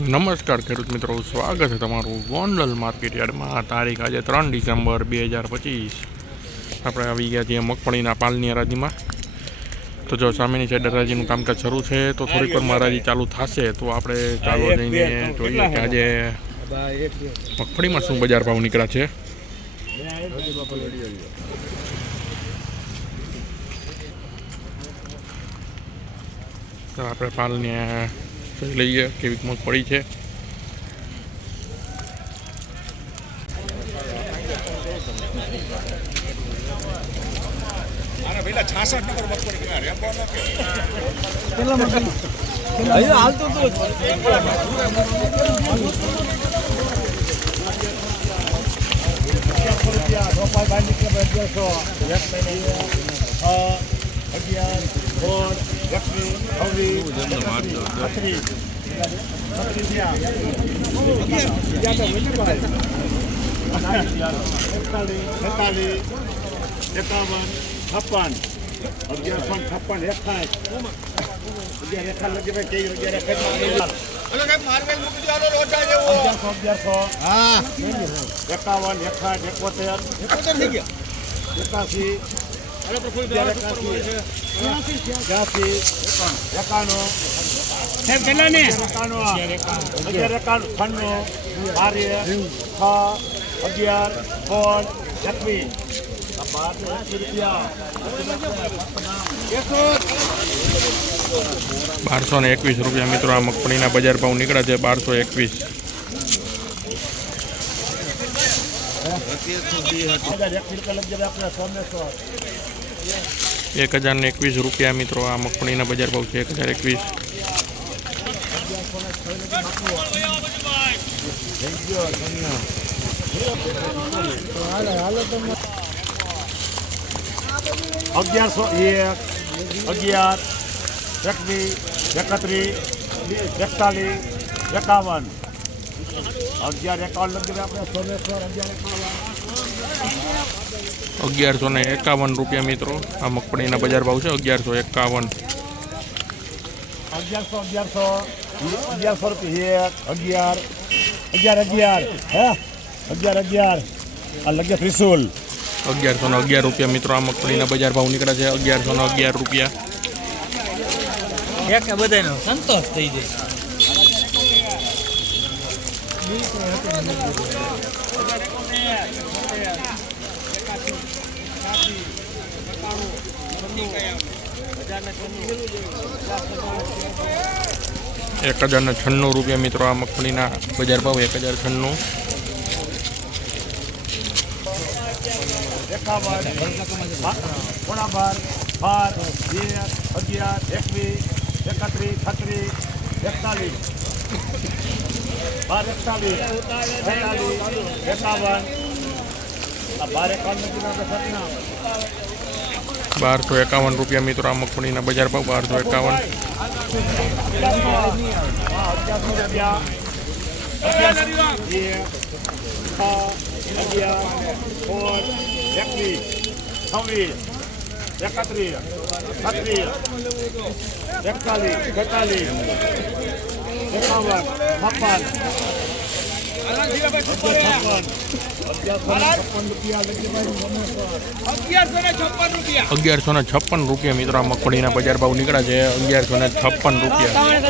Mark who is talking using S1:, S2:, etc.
S1: નમસ્કાર ખેડૂત મિત્રો સ્વાગત છે તમારું ગોંડલ માર્કેટ યાર્ડમાં. તારીખ આજે ત્રણ ડિસેમ્બર બે હજાર પચીસ. આપણે આવી ગયા છીએ મગફળીના પાલની હરાજીમાં. તો જો સામેની સાઈડ હરાજીનું કામકાજ શરૂ છે તો થોડીક વારમાં હરાજી ચાલુ થશે. તો આપણે ચાલો જઈને જોઈએ કે આજે મગફળીમાં શું બજાર ભાવ નીકળ્યા છે? આપણે પાલને જોઈ લઈએ કેવી મગફળી છે
S2: અગિયાર સોળ એકવીસ છવ્વીસ છત્રીસ છેતાલીસ એકાવન છપ્પન અગિયાર પણ છપ્પન એકાઠ અગિયાર એકાઠ લગી ભાઈ કેવી અગિયાર અગિયારસો અગિયારસો એકાવન એકાઠ એકોતેર, એકાસી એકાવન એકાસી ત્યાસી એકાણું એકાણું અગિયાર સોળ એકવીસ
S1: બારસો ને એકવીસ રૂપિયા મિત્રો આ મગફળીના બજાર ભાવ નીકળ્યા છે બારસો એકવીસ.
S2: રૂપિયા
S1: એક હજાર ને એકવીસ રૂપિયા મિત્રો, આ મગફળીના બજાર ભાવ છે એક હજાર એકવીસ.
S2: અગિયારસો એક, અગિયાર, એકવીસ, એકત્રીસ, એકતાલીસ, એકાવન. અગિયાર એકાવન લગી આપણે. સોમેશ્વર અગિયાર એકાવન
S1: અગિયારસો ને એકાવન રૂપિયા મિત્રો. આ મગફળીના બજાર ભાવ છે અગિયારસો એકાવન.
S2: અગિયારસો અગિયારસો અગિયારસો રૂપિયા એક અગિયાર અગિયાર અગિયાર હે? અગિયાર અગિયાર. આ લગ્યા ત્રિશુલ.
S1: અગિયારસો ને અગિયાર રૂપિયા મિત્રો આ મગફળીના બજાર ભાવ નીકળ્યા છે અગિયારસો ને અગિયાર રૂપિયા.
S3: એક બધાનો સંતોષ થઈ જાય.
S1: એક હજાર ને છન્નું રૂપિયા મિત્રો આ મગફળીના બજાર ભાવ એક હજાર છન્નું
S2: બાર અગિયાર, એકવીસ, એકત્રીસ, છત્રીસ, એકતાલીસ.
S1: બારસો એકાવન રૂપિયા મિત્રો આ મગફળીના બજાર ભાવ, બારસો એકાવન.
S2: એકવીસ એકત્રીસ છત્રીસ એકતાલીસ બેતાલીસ
S1: અગિયારસો ને છપ્પન રૂપિયા મિત્રો મગફળીના બજાર ભાવ નીકળ્યા છે. અગિયારસો ને છપ્પન રૂપિયા.